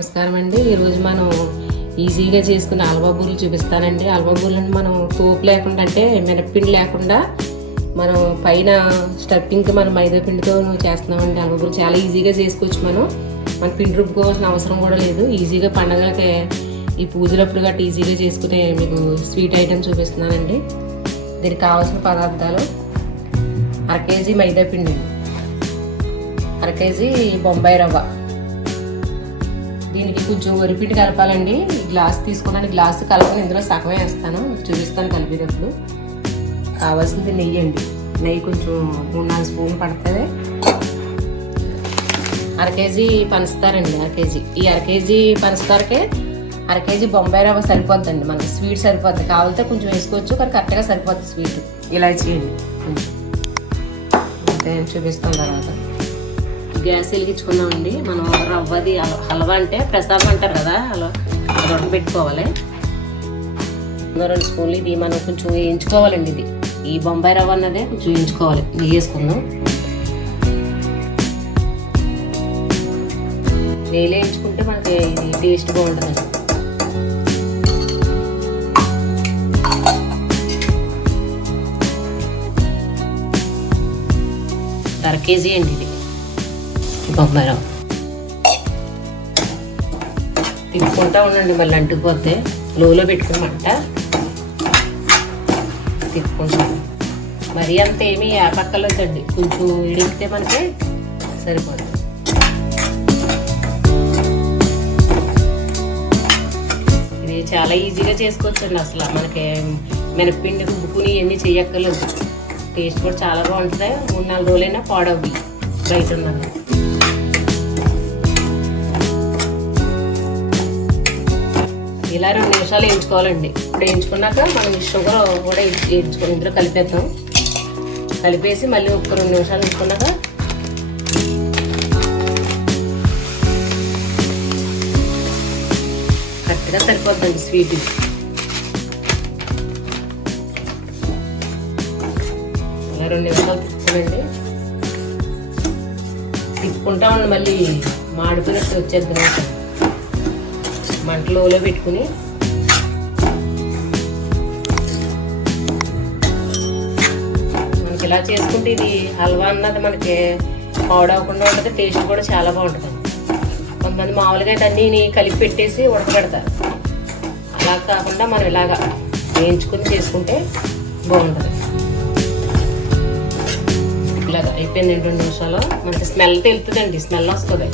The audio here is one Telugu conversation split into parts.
నమస్కారం అండి. ఈరోజు మనం ఈజీగా చేసుకునే హల్వా బూరెలు చూపిస్తానండి. హల్వా బూరెలు మనం తోపు లేకుండా అంటే మినప్పిండి లేకుండా మనం పైన స్టఫింగ్కి మనం మైదా పిండితో చేస్తున్నామండి. హల్వా బూరెలు చాలా ఈజీగా చేసుకోవచ్చు. మన పిండి రుబ్బుకోవాల్సిన అవసరం కూడా లేదు. ఈజీగా పండగలకి ఈ పూజలప్పుడు గట్రా ఈజీగా చేసుకునే మీకు స్వీట్ ఐటెం చూపిస్తున్నానండి. దీనికి కావాల్సిన పదార్థాలు: అర కేజీ మైదా పిండి, అర కేజీ బొంబాయి రవ్వ, దీనికి కొంచెం వరిపిండి కలపాలండి. ఈ గ్లాస్ తీసుకున్నాను, గ్లాసు కలపని ఇందులో సగమే వేస్తాను, చూపిస్తాను కలిపేటప్పుడు. కావాల్సింది నెయ్యి అండి. నెయ్యి కొంచెం 3-4 స్పూన్లు పడుతుంది. అర కేజీ పంచదారండి, అర కేజీ. ఈ అర కేజీ పంచదారకే అర కేజీ బొంబాయి రవ్వ సరిపోద్దండి. మనకి స్వీట్ సరిపోద్ది. కావాలితే కొంచెం వేసుకోవచ్చు, కానీ కరెక్ట్గా సరిపోద్ది స్వీట్. ఇలా చేయండి. అంతే చూపిస్తాం. తర్వాత గ్యాస్ వెలిగించుకున్నామండి. మనం రవ్వది హల్వా అంటే ప్రసాదం అంటారు కదా, అలా రొట్టె పెట్టుకోవాలి. 2 స్పూన్లు ఇది మనం కొంచెం వేయించుకోవాలండి. ఇది ఈ బొంబాయి రవ్వ అన్నదే కొంచెం వేయించుకోవాలి. నెయ్యి వేసుకుందాం. నెయ్యిలో వేయించుకుంటే మనకి ఇది టేస్ట్ బాగుంటుందండి. అర కేజీ అండి ఇది బొంబాయి రవ్వ. తిప్పుకుంటా ఉండండి, మళ్ళీ అంటుకుపోతే. లోలో పెట్టుకోమంట తిప్పుకుంటాను. మరీ అంత ఏమీ పక్కలేదండి, కొంచెం ఇడిగితే మనకి సరిపోతుంది. ఇది చాలా ఈజీగా చేసుకోవచ్చండి. అసలు మనకి మినప్పిండి రుబ్బుకుని ఇవన్నీ చెయ్యక్కర్లేదు. టేస్ట్ కూడా చాలా బాగుంటుంది. 3-4 రోజులైనా పాడవుద్ది బయట ఉన్నది. ఇలా 2 నిమిషాలు వేయించుకోవాలండి. ఇప్పుడు వేయించుకున్నాక మనం షుగర్ కూడా వేయించుకొని ఇందులో కలిపేద్దాం. కలిపేసి మళ్ళీ ఒక 2 నిమిషాలు వేసుకున్నాక కరెక్ట్గా సరిపోద్దండి స్వీట్. ఇలా 2 నిమిషాలు తిప్పుకోండి. తిప్పుకుంటా ఉండి మళ్ళీ మాడిపోయినట్టు వచ్చేద్దాం. మంటలో పెట్టుకుని మనకి ఇలా చేసుకుంటే ఇది హల్వా అన్నది మనకి పాడవకుండా ఉంటుంది. టేస్ట్ కూడా చాలా బాగుంటుంది. కొంతమంది మామూలుగా అయితే అన్నీ కలిపి పెట్టేసి ఉడకబెడతారు. అలా కాకుండా మనం ఇలాగా వేయించుకుని చేసుకుంటే బాగుంటుంది. ఇలాగా అయిపోయింది 2 నిమిషాలు. మనకి స్మెల్ తెలుస్తుందండి, స్మెల్ వస్తుంది.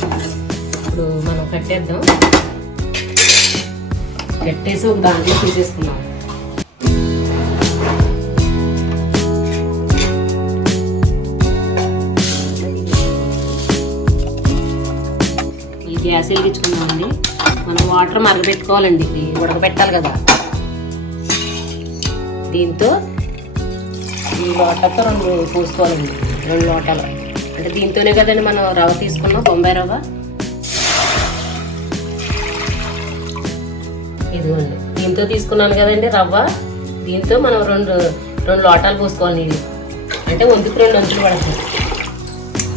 ఇప్పుడు మనం కట్టేద్దాం. కట్టేసి ఒక దాంట్లో తీసేసుకున్నాం. ఈ గ్యాస్ వెలిగించుకున్నామండి. మనం వాటర్ మరగబెట్టుకోవాలండి. ఇది ఉడకబెట్టాలి కదా. దీంతో ఈ వాటర్తో 2 పోసుకోవాలండి. 2 లోటాలు అంటే దీంతోనే కదండి మనం రవ్వ తీసుకున్నాం, బొంబాయి రవ్వ. ఇదిగోండి, దీంతో తీసుకున్నాను కదండి రవ్వ. దీంతో మనం 2 లోటాలు పోసుకోవాలి నీళ్ళు. అంటే వంతుకు 2 అంచులు పడుతుంది.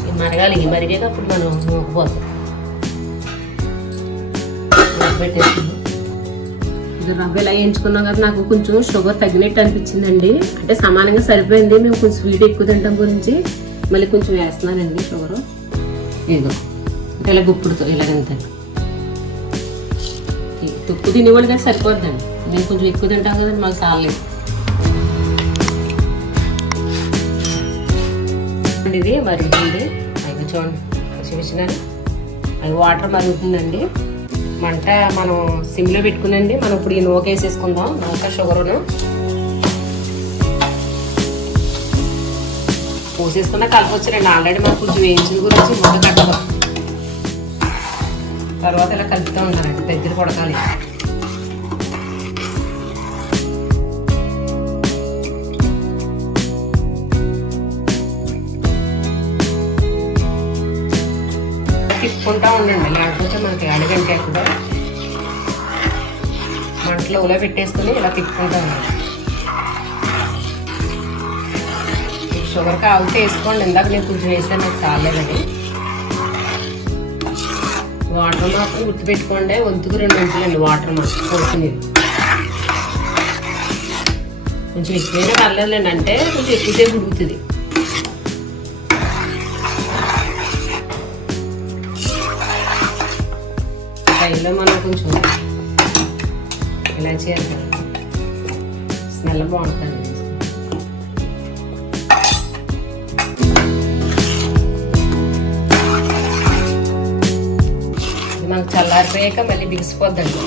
ఇది మరగాలి. ఇది మరిగాక అప్పుడు మనం నూకపోతాం. పెట్టేసుకున్నాం. ఇది రవ్వ ఇలా వేయించుకున్నాం కదా. నాకు కొంచెం షుగర్ తగ్గినట్టు అనిపించిందండి. అంటే సమానంగా సరిపోయింది. మేము కొంచెం స్వీట్ ఎక్కువ తింటాం గురించి మళ్ళీ కొంచెం వేస్తున్నానండి షుగరు. ఇదిగో అంటే ఇలా గుప్పుడుతో ఇలాగంతే. తక్కువ తినేవాళ్ళు కానీ సరిపోద్దండి. మేము కొంచెం ఎక్కువ తింటాం కదండి, మాకు చాలేదు. ఇది మరుగుతుంది. అవి చూడండి చూపించినాను. అవి వాటర్ మరుగుతుందండి. మంట మనం సిమ్లో పెట్టుకునండి. మనం ఇప్పుడు ఈ నూక వేసేసుకుందాం. నూక షుగరును పోసేసుకున్నా కలపొచ్చారండి. ఆల్రెడీ మనకు కొంచెం వేయించిన గురించి నూక కట్టదు. తర్వాత ఇలా కలుపుతూ ఉన్నారండి, దగ్గర కొడకాలి. తిప్పుకుంటా ఉండండి, లేకపోతే మనకి అడుగంటే కూడా. మంటలో ఉలా పెట్టేసుకుని ఇలా తిప్పుకుంటా ఉండండి. షుగర్ కావాలితే వేసుకోండి. ఇందాక నేను కొంచెం వేసాను, నాకు చాలేదండి. వాటర్ మాత్రం గుర్తుపెట్టుకోండి, వంతుకు 2 వంతులండి వాటర్ మాత్రం పోసుకునేది. కొంచెం ఎక్కువైనా పర్లేదులేండి, అంటే కొంచెం ఎక్కువసేపు ఉడుకుతుంది. ఫ్రైలో మనం కొంచెం ఇలా చేద్దాం, స్మెల్ బాగుంటుంది. మనకు చల్లారిపోయాక మళ్ళీ బిగిసిపోద్దండి.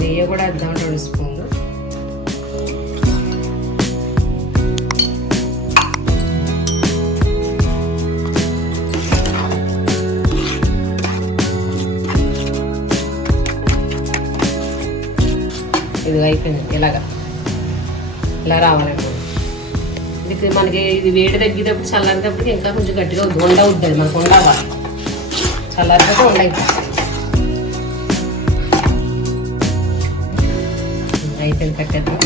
నెయ్యి కూడా వేద్దాం 2 స్పూన్లు. ఇది అయిపోయింది. ఇలా రావాలండి. ఇది మనకి ఇది వేడి తగ్గేటప్పుడు చల్లారేటప్పటికి ఇంకా కొంచెం గట్టిగా ఉండ అవుతుంది, మనకు ఉండాలి. చల్లారిపోతే ఉండైపోతుంది. అయిపోయింది, కట్టేద్దాం.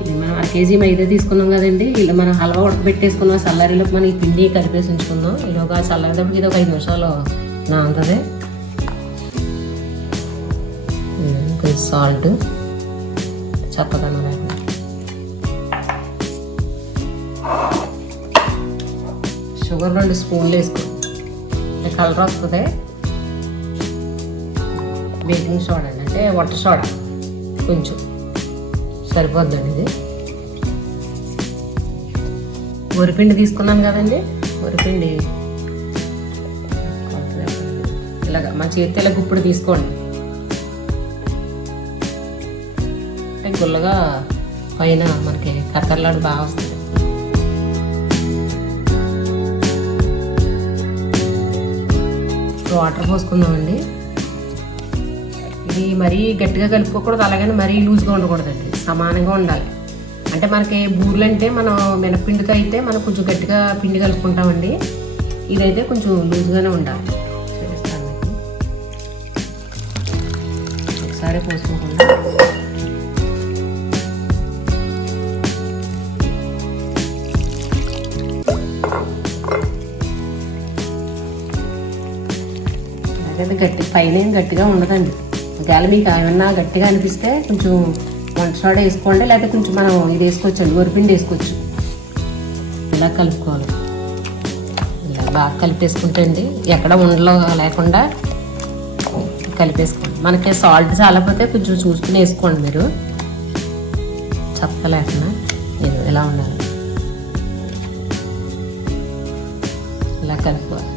ఇది మనం 1 కేజీ మైదా తీసుకున్నాం కదండి. ఇలా మనం హల్వా ఉడకబెట్టేసుకున్నాం, చల్లారిలోకి మనం ఈ పిండి కలిపేసి ఉంచుకున్నాం. ఇలాగా చల్లారేటప్పటికి ఇది ఒక 5 నిమిషాలు నానుతుంది. కొంచెం సాల్ట్, చప్పదనం లేకుండా, షుగర్ 2 స్పూన్లు వేసుకో, కలర్ వస్తుంది. బేకింగ్ సోడా అండి, అంటే వంట సోడా కొంచెం సరిపోద్దండి. ఇది వరిపిండి తీసుకున్నాను కదండి, వరిపిండి ఇలాగా మన చేతి ఇలా గుప్పుడు తీసుకోండి. అంటే గుల్లగా పైన మనకి కత్తర్లాడు బాగా వస్తుంది. వాటర్ పోసుకుందామండి. ఇది మరీ గట్టిగా కలుపుకోకూడదు, అలాగని మరీ లూజ్గా ఉండకూడదండి, సమానంగా ఉండాలి. అంటే మనకి బూరెలు అంటే మనం మినప్పిండితో అయితే మనం కొంచెం గట్టిగా పిండి కలుపుకుంటామండి. ఇదైతే కొంచెం లూజ్గానే ఉండాలి. చూపిస్తాను మీకు. ఒకసారి పోసుకోకుండా అదే గట్టి పైన ఏం గట్టిగా ఉండదండి. ఒకవేళ మీకు ఏమన్నా గట్టిగా అనిపిస్తే కొంచెం వంట సోడా వేసుకోండి, లేకపోతే కొంచెం మనం ఇది వేసుకోవచ్చండి, వరిపిండి వేసుకోవచ్చు. ఇలా కలుపుకోవాలి. ఇలా బాగా కలిపేసుకుంటే అండి ఎక్కడ ఉండలో లేకుండా కలిపేసుకోండి. మనకి సాల్ట్ చాలకపోతే కొంచెం చూసుకుని వేసుకోండి మీరు, చప్ప లేకుండా. ఇలా ఉండాలి, ఇలా కలుపుకోవాలి.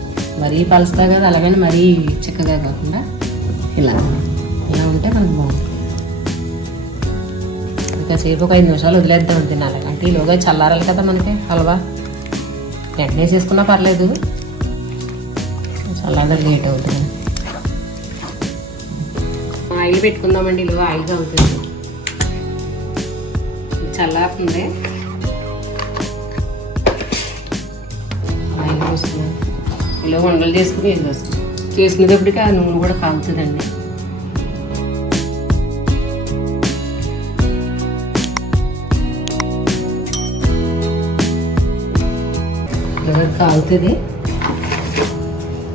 మరీ పలుసుగా కాదు, అలాగని మరీ చిక్కగా కాకుండా ఇలా ఉంటే మనకు బాగుంటుంది. ఇంకా సేపు ఒక 5 నిమిషాలు వదిలేద్దాం తినాలి. అంటే ఈలోగా చల్లారాలి కదా మనకి హల్వా. వెంటనే చేసుకున్నా పర్లేదు, చల్లారదా లేట్ అవుతుంది. ఆయిల్ పెట్టుకుందామండి. ఈలోగా ఆయిల్ అవుతుంది, చల్లారుతుంది. ఆయిల్ పోస్తున్నాం. ఇలా వండలు చేసుకుని వేసేస్తాం. చేసుకునేటప్పటికి ఆ నూనె కూడా కాలుతుందండి. కాలుతుంది,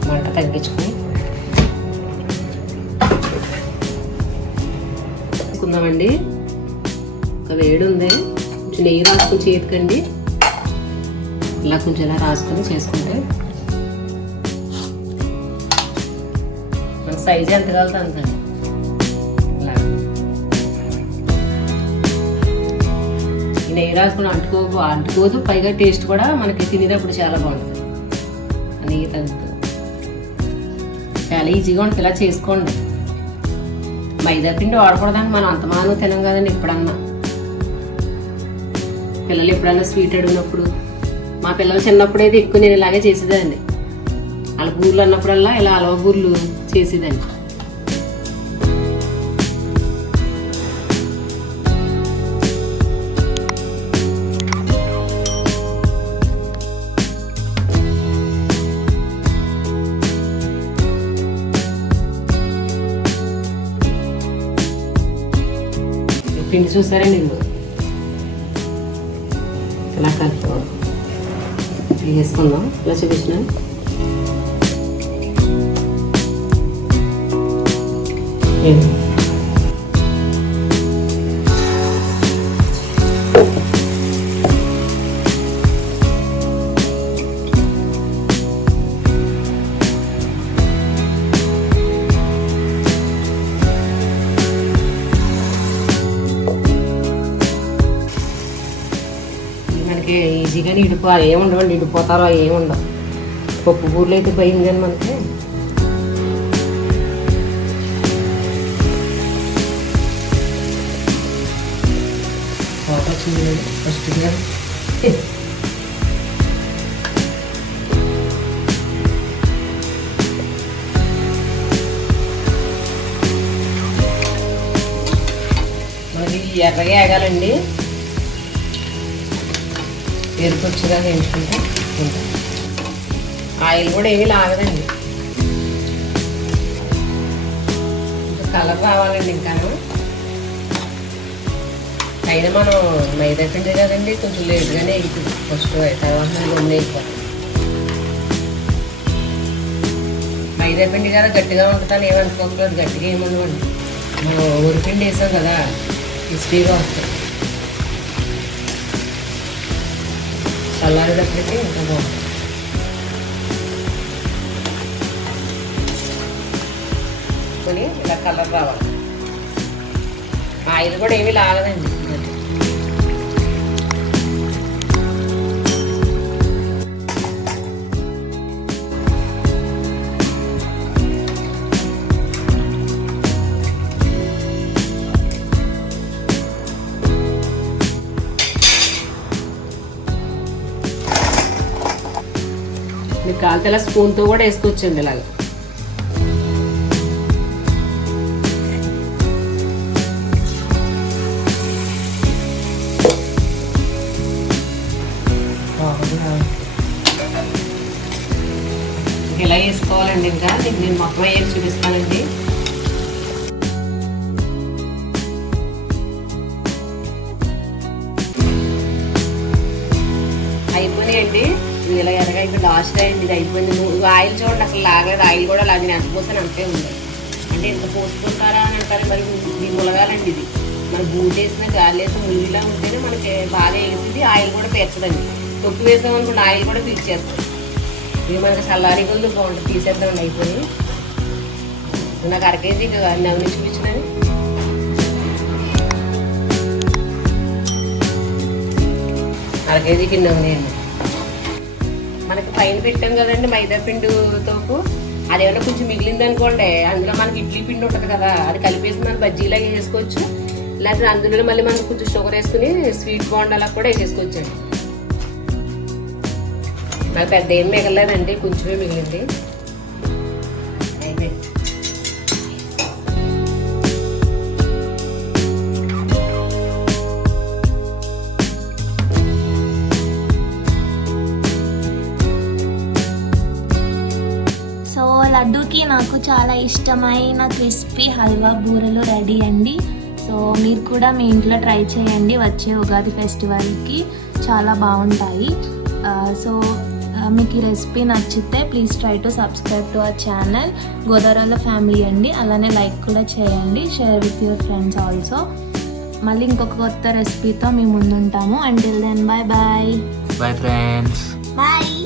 మంట తగ్గించుకొని తీసుకుందామండి. ఒక వేడి ఉంది, కొంచెం నెయ్యి రాసుకుని చేతికండి. ఇలా కొంచెం ఇలా రాసుకొని చేసుకుంటే మన సైజు ఎంత కావాలంటే అంత. ఇలా నెయ్యి రాసుకుని అంటుకోదు, పైగా టేస్ట్ కూడా మనకి తినేటప్పుడు చాలా బాగుంటుంది. నెయ్యి తగ్గుతుంది, చాలా ఈజీగా ఉంటుంది. ఇలా చేసుకోండి. మైదా పిండి వాడకూడదని మనం అంత మాను తినం కదండి. ఎప్పుడన్నా పిల్లలు ఎప్పుడన్నా స్వీట్ అడిగినప్పుడు, మా పిల్లలు చిన్నప్పుడు అయితే ఎక్కువ నేను ఇలాగే చేసేదాన్ని. వాళ్ళ బూర్లు అన్నప్పుడల్లా ఇలా హల్వా బూర్లు చేసేదాన్ని. పిండి చూసారండి ఇదిగో ఇలా కలుపుకోవాలి. వేసుకుందాం ఇలా చూపించిన మనకి ఈజీగానే ఇడిపోవాలి. ఏముండవండి, ఇడిపోతారో ఏముండవు. పప్పు బూరెలు అయితే భయం కానీ మనకి వచ్చింది ఫస్ట్ కదా. మనకి ఎర్రగా ఏగాలండి, ఎరుకొచ్చుగా వేయించుకుంటే ఆయిల్ కూడా ఏమీ లాగదండి. కలర్ రావాలండి. ఇంకాను అయినా మనం మైదా పిండి కదండి, కొంచెం లేట్గానే వేగుతుంది ఫస్ట్, తర్వాత మనం గమ్మున వేయిపోతాం. మైదా పిండి కదా గట్టిగా ఉంటుందని ఏమనుకోకూడదు, గట్టిగా ఏమనుకోండి. మనం ఊరిపిండి వేసాం కదా, క్రిస్పీగా వస్తుంది. చల్లారేటప్పటికి ఇంకా బాగుంటుంది. కొని ఇలా కలర్ రావాలి. ఆయిల్ కూడా ఏమీ లాగదండి. మీకు కాలితే ఇలా స్పూన్తో కూడా వేసుకోవచ్చండి ఇలాగ. ఇలా వేసుకోవాలండి. ఇంకా నేను మొత్తం ఏం చూపిస్తానండి. అయిపోయినాయండి. ఇలా ఎరగా ఇప్పుడు లాస్ట్ అయ్యింది, ఇది అయిపోయింది. ఆయిల్ చూడండి అసలు లాగలేదు, ఆయిల్ కూడా లాగా నేను ఎంత పోసాను అంతే ఉంది. అంటే ఎంత పోసుకుంటారా అని అంటారు. మరి ఇది ములగాలండి. ఇది మన బూట్ వేసిన గాలి వేసిన ముళ్ళిలా ఉంటేనే మనకి బాగా వేసింది, ఆయిల్ కూడా పీల్చదండి. తొక్కు వేసామనుకోండి ఆయిల్ కూడా పీల్చేస్తుంది. ఇది మనకి చల్లారి కొద్ది బాగుంటుంది. తీసేద్దామండి. అయిపోయి నాకు అరకేజీ నవ్వుని చూపించినది. అరకేజీకి నవ్వుని మనకి పైన పెట్టాం కదండి మైదా పిండితో. అదేమన్నా కొంచెం మిగిలింది అనుకోండి, అందులో మనకి ఇడ్లీ పిండి ఉంటుంది కదా, అది కలిపేసి మనం బజ్జీలాగా వేసుకోవచ్చు. లేకపోతే అందులో మళ్ళీ మనం కొంచెం షుగర్ వేసుకుని స్వీట్ బోండాలా కూడా వేసేసుకోవచ్చండి. నాకు పెద్ద ఏం మిగలలేదండి, కొంచెమే మిగిలింది. అయిపోయింది. సో లడ్డూకి నాకు చాలా ఇష్టమైన క్రిస్పీ హల్వా బూరెలు రెడీ అండి. సో మీరు కూడా మీ ఇంట్లో ట్రై చేయండి. వచ్చే ఉగాది ఫెస్టివల్కి చాలా బాగుంటాయి. సో మీకు ఈ రెసిపీ నచ్చితే please try to subscribe to our channel గోదావరిలో ఫ్యామిలీ అండి. అలానే లైక్ కూడా చేయండి, share with your friends also. మళ్ళీ ఇంకొక కొత్త రెసిపీతో మీ ముందుంటాము. Until then bye bye. Bye friends. Bye.